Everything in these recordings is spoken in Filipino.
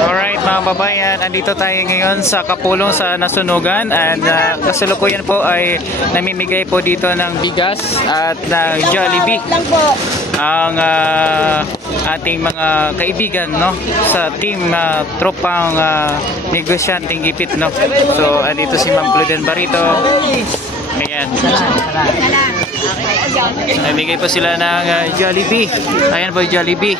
Alright mga babayan, andito tayo ngayon sa Kapulong sa Nasunugan and kasalukuyan po ay namimigay po dito ng bigas at ng Jollibee ang ating mga kaibigan, no, sa team tropang negosyanteng gipit, no. So andito si Ma'am Claudine Barito. Ayan. Namigay po sila ng Jollibee. Ayan po Jollibee.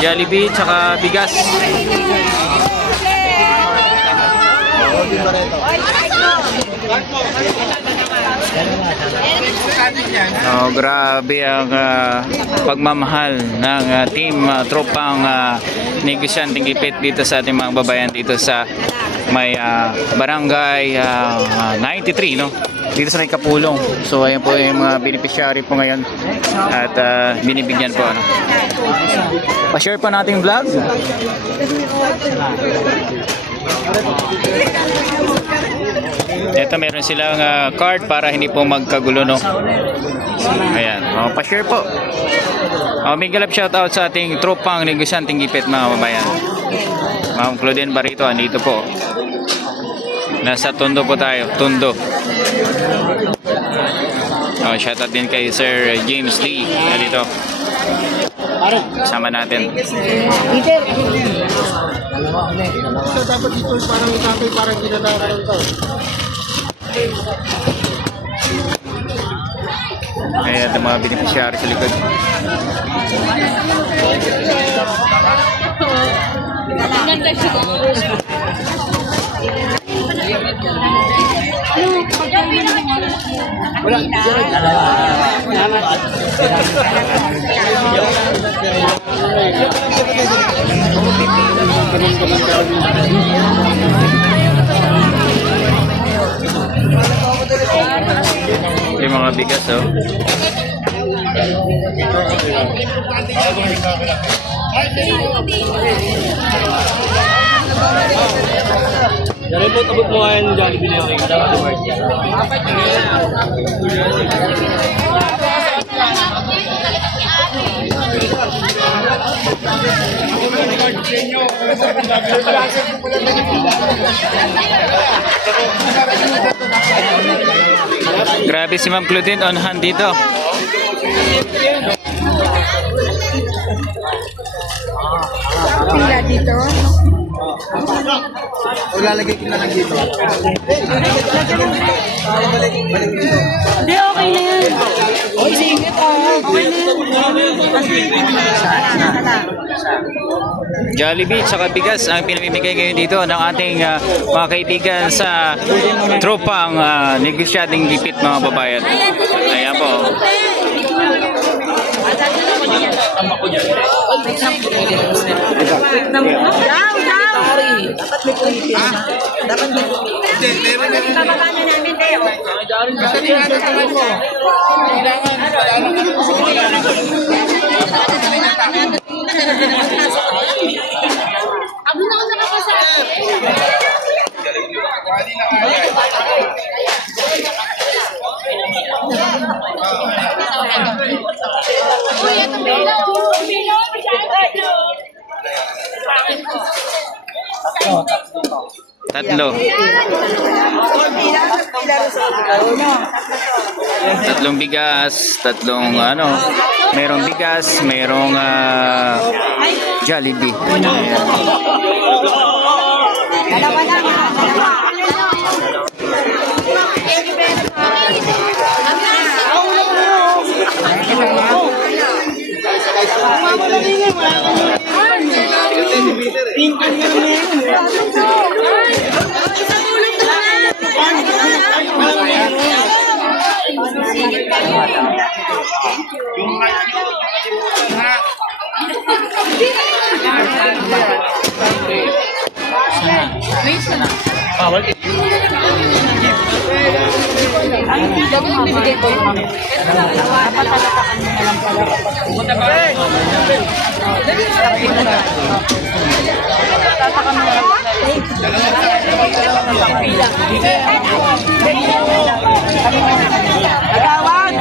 Jollibee tsaka bigas. Oh, grabe ang pagmamahal ng team tropang negosyanteng gipit dito sa ating mga babayan dito sa may barangay 93, no, dito sa may Kapulong. So ayan po yung mga beneficiary po ngayon at binibigyan po, ano. Pa-share pa nating vlog. Ito meron silang card para hindi po magkagulo, no. Ayan, pa-share po. May galap shoutout sa ating tropang negosyanteng gipit mga babayan. Ma'am Claudine Barito andito po. Nasa Tondo po tayo, Tondo. Shoutout din kay Sir James Lee andito. Sama natin. So dapat dito parang ginagawa to. Ayan, ang mga beneficiary sa likod. Yung mga bigas, oh. Dari po abot mo ang Jollibee na yung Grabe si Ma'am Claudine on hand dito. Pila dito. Lalagay ko na lang dito. Hindi, okay na yan. Oy, singit okay na. Jollibee tsaka bigas ang pinamimigay ngayon dito ng ating mga kaibigan sa tropang negosyanteng gipit mga babayan. Ayan po. Tatlo. Tatlong bigas, tatlong merong bigas, merong Jollibee. Ayan. Dalawa lang. Ang bibigay ko yung dapat talatakan mo na lang pala. Talatakan mo na lang pala. Agawad!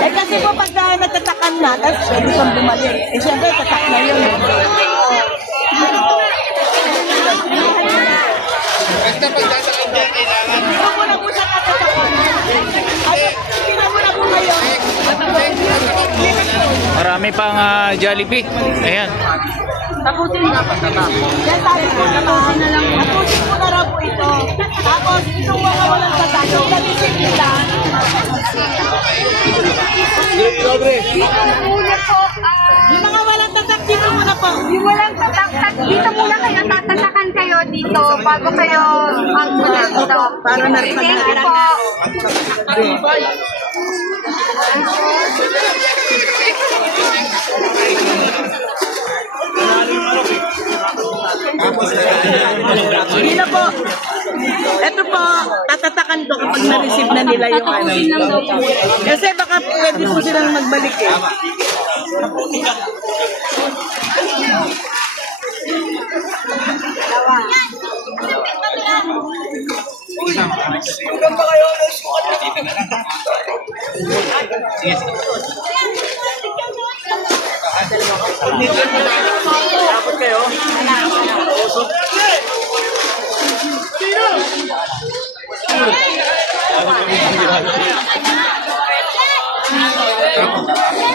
Eh kasi po pag natatakan na, tapos pwede kang bumalik. Eh syempre, tatak na yun. Basta pagdadaan dyan, kailangan. Hindi mo na po siya natatakan. Ay, hindi mo na po kayo. Marami pang Jollibee. Ayan. Tapusin na. Yan sabi ko naman. Tapusin ko na raw po ito. Tapos, itong mga walang tatak, yung nagisip nila. Yung mga walang tatak, dito muna po. Yung walang tatak, dito muna kayo, tatatakan kayo dito bago kayo magmula dito. Para na rin Thank you po. Hindi na po. Ito po, tatatakan ko kapag na-receive na nila yung ano. Kasi baka pwede po silang magbalik eh.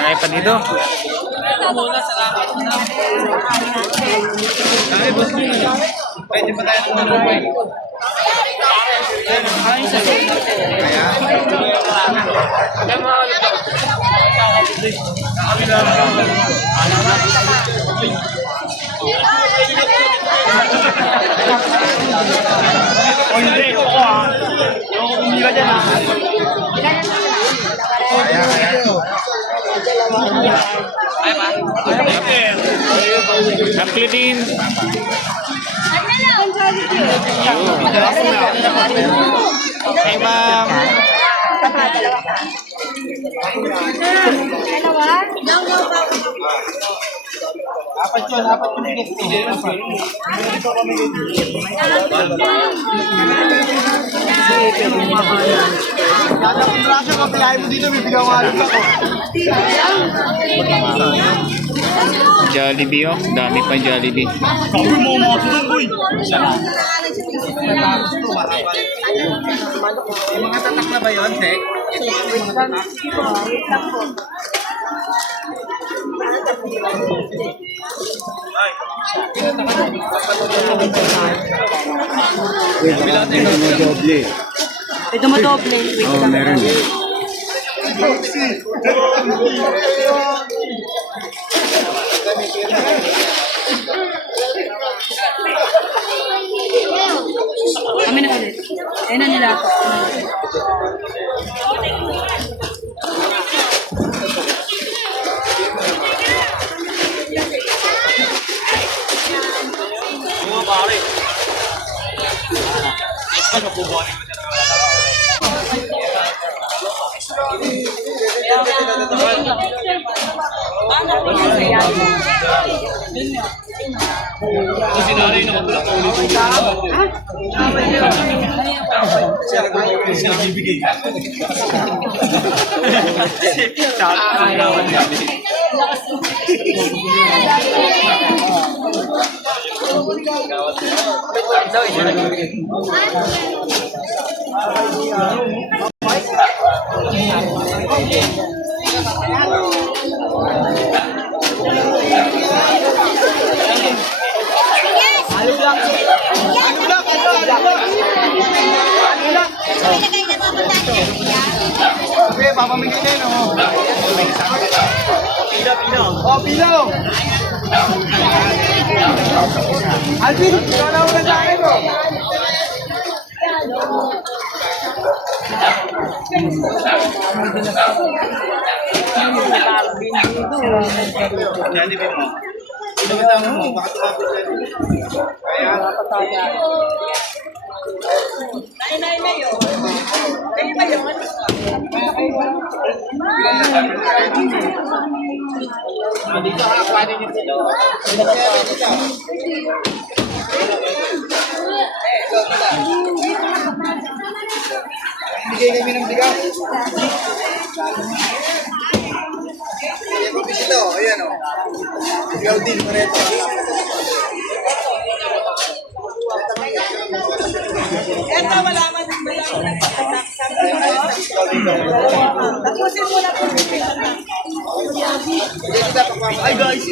Ay pa dito. Kapli din. Hey, ma'am. Kung brasyo ka, pilahin mo dito, bibigyan ko alam ako. Jollibee oh. Dami pa Jollibee. Yung mga tatak na ba yun, Tek? Ito madoble. Wait lang. Meron. Kami na ulit. Ayun na nila ako. Okay, papamigay na yun, oh. Oh, pilaw! Alvin, ikaw na una sa akin, oh. Jollibee mo. Pinagandang mo, baka tumapit ka rin. Dito ka pwede nyo sila. Bigay kami ng bigas. Ito, ayan o. Ikaw din, pareto. Eto, wala man nagpatatak. Tapusin mo na po. Ay, guys.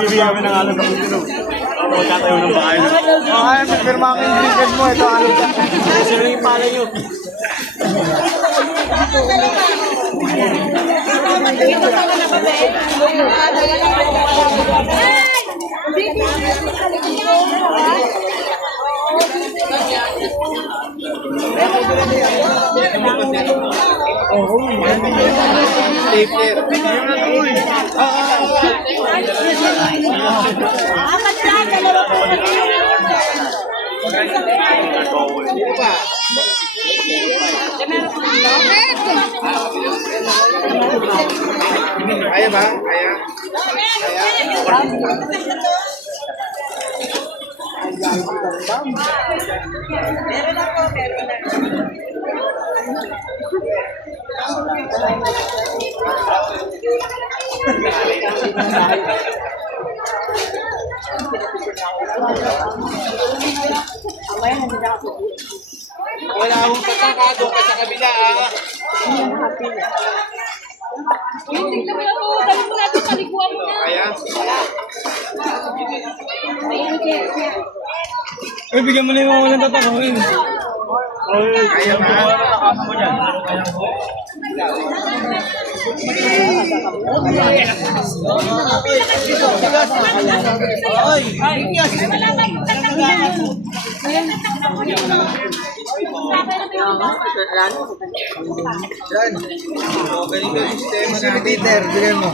Bibigyan kami ng alam sa puntino. Magkatayo ng bahay. Ay, may firma ang ingredient mo. Ito, ano ka? Sino yung pala nyo? Kaya ba? Kaya? Wala akong pagkakado ka sa kabila, ah. Tingnan mo na to. Dali mo na ito. Paliguan mo na. Kaya? Uy, bigyan mo na yung mga walang tatakawin. Kaya ba? Yan. Okay, ito yung sistema na Peter. Bigyan mo.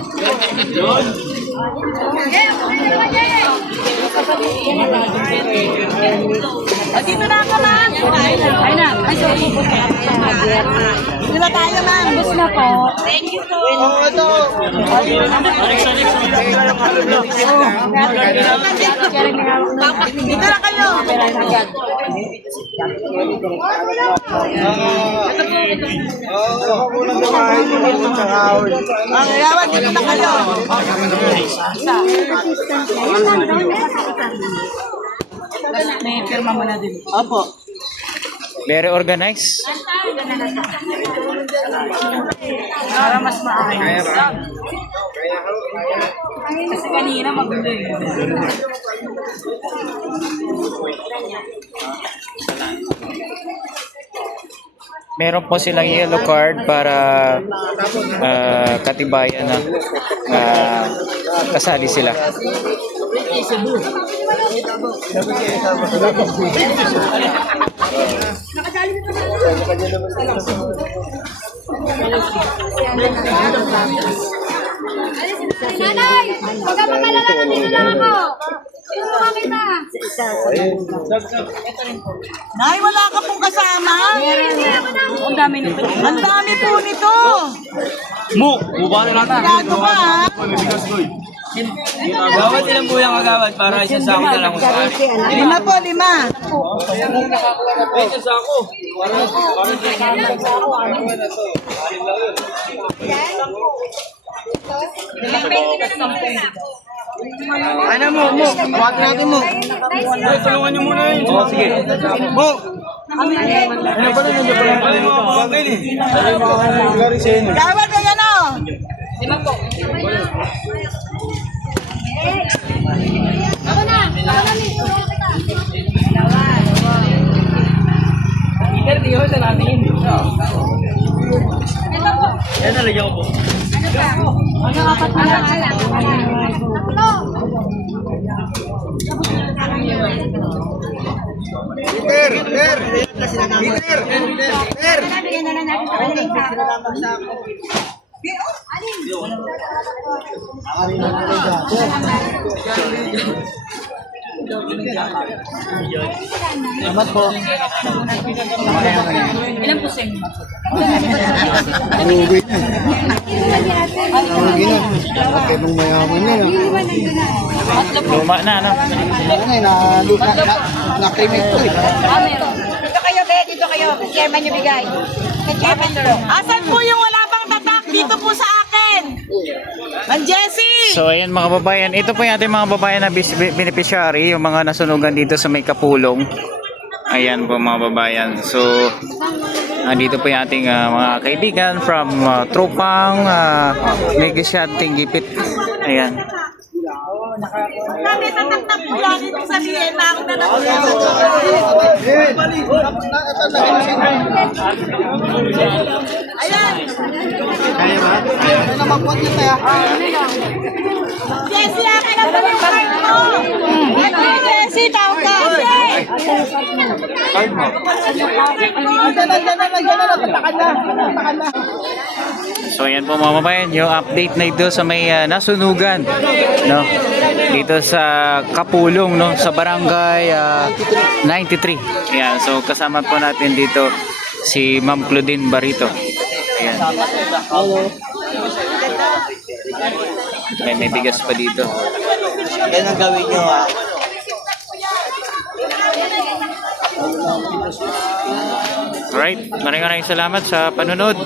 Dito na ako, ma'am. Ay na. Ay, sorry po. Dito na tayo, ma'am. Bus na po. Thank you po. Oo, ito. Dito na kayo. Oo, kulang na bahay. Kulang na kahoy. Ang yawan, dito na kayo. May pirma mo na din. Opo. Very organized. Para mas maayos. Kaya ba? Kasi kanina magulo eh. Meron po silang yellow card para katibayan na kasali sila. Nanay! Huwag ka magalala. Nandito lang ako. Nay, wala ka pong kasama? Ang dami nito. Ang dami po nito. Mo, bubahan na natin. Sigurado ka, ha? Gawad ilang buyang agawad para isang sako na lang sa akin. 5 po, 5. Isang sako. Ano mo? Huwag natin mo. Tulungan niyo muna yun. Oo, sige. Mo! Gawad na yan, oh. Yan nalagyan ko po. Luma na, no? Dito kayo, be. Dito kayo. Chairman niyo bigay. Chairman nyo. Asan po yung wala pang tatak? Dito po sa akin. Ang Jessie. So ayan mga babayan, ito po yung ating mga babayan na beneficiary, yung mga nasunugan dito sa may Kapulong. Ayan po mga babayan. So andito po yung ating mga kaibigan from Tropang, Negosyanteng Gipit. Ayan. Kami tatak na po yan. Ibig sabihin na ako na Ayan. Jessie, akin na po yung card mo. Jessie, tawag ka. So ayan po mga babayan, yung update na ito sa may nasunugan, no? Dito sa Kapulong, no, sa barangay 93. Ayan, so kasama po natin dito si Ma'am Claudine Barito. Ayan. May bigas pa dito. Yan ang gawin nyo ha. Alright, maraming salamat sa panunod.